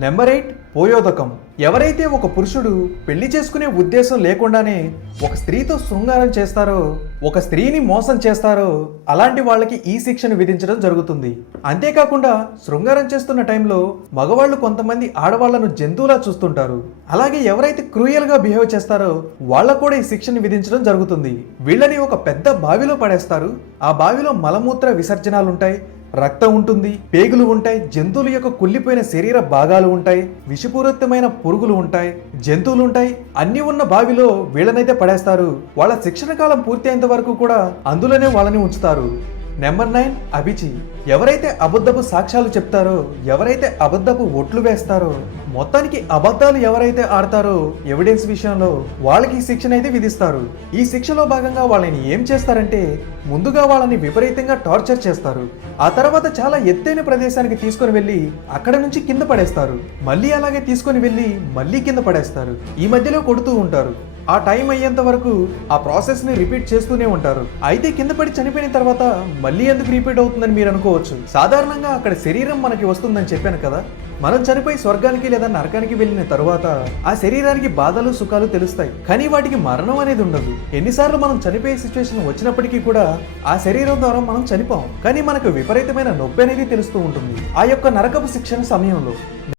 Number 8 పోయోదకం. ఎవరైతే ఒక పురుషుడు పెళ్లి చేసుకునే ఉద్దేశం లేకుండానే ఒక స్త్రీతో శృంగారం చేస్తారో, ఒక స్త్రీని మోసం చేస్తారో అలాంటి వాళ్ళకి ఈ శిక్షను విధించడం జరుగుతుంది. అంతేకాకుండా శృంగారం చేస్తున్న టైంలో మగవాళ్ళు కొంతమంది ఆడవాళ్లను జంతువులా చూస్తుంటారు. అలాగే ఎవరైతే క్రూయల్ గా బిహేవ్ చేస్తారో వాళ్ళకు కూడా ఈ శిక్షను విధించడం జరుగుతుంది. వీళ్ళని ఒక పెద్ద బావిలో పడేస్తారు. ఆ బావిలో మలమూత్ర విసర్జనాలుంటాయి, రక్తం ఉంటుంది, పేగులు ఉంటాయి, జంతువుల యొక్క కుళ్ళిపోయిన శరీర భాగాలు ఉంటాయి, విషపూరితమైన పురుగులు ఉంటాయి, జంతువులు ఉంటాయి. అన్ని ఉన్న బావిలో వీళ్ళనైతే పడేస్తారు. వాళ్ళ శిక్షణ కాలం పూర్తి అయ్యేంత వరకు కూడా అందులోనే వాళ్ళని ఉంచుతారు. నెంబర్ 9 అభిచి. ఎవరైతే అబద్ధపు సాక్ష్యాలు చెప్తారో, ఎవరైతే అబద్ధపు ఒట్లు వేస్తారో, మొత్తానికి అబద్ధాలు ఎవరైతే ఆడతారో ఎవిడెన్స్ విషయంలో వాళ్ళకి ఈ శిక్షణ అయితే విధిస్తారు. ఈ శిక్షలో భాగంగా వాళ్ళని ఏం చేస్తారంటే ముందుగా వాళ్ళని విపరీతంగా టార్చర్ చేస్తారు. ఆ తర్వాత చాలా ఎత్తైన ప్రదేశానికి తీసుకొని వెళ్ళి అక్కడ నుంచి కింద పడేస్తారు. మళ్ళీ అలాగే తీసుకొని వెళ్ళి మళ్ళీ కింద పడేస్తారు. ఈ మధ్యలో కొడుతూ ఉంటారు. ఆ టైం అయ్యేంత వరకు ఆ ప్రాసెస్ ని రిపీట్ చేస్తూనే ఉంటారు. అయితే కింద పడి చనిపోయిన తర్వాత మళ్ళీ ఎందుకు రిపీట్ అవుతుందని మీరు అనుకోవచ్చు. సాధారణంగా అక్కడ శరీరం మనకి వస్తుందని చెప్పాను కదా. మనం చనిపోయి స్వర్గానికి లేదా నరకానికి వెళ్ళిన తరువాత ఆ శరీరానికి బాధలు సుఖాలు తెలుస్తాయి, కానీ వాటికి మరణం అనేది ఉండదు. ఎన్నిసార్లు మనం చనిపోయే సిచ్యువేషన్ వచ్చినప్పటికీ కూడా ఆ శరీరం ద్వారా మనం చనిపోం, కానీ మనకు విపరీతమైన నొప్పి అనేది తెలుస్తూ ఉంటుంది ఆ యొక్క నరకపు శిక్షణ సమయంలో.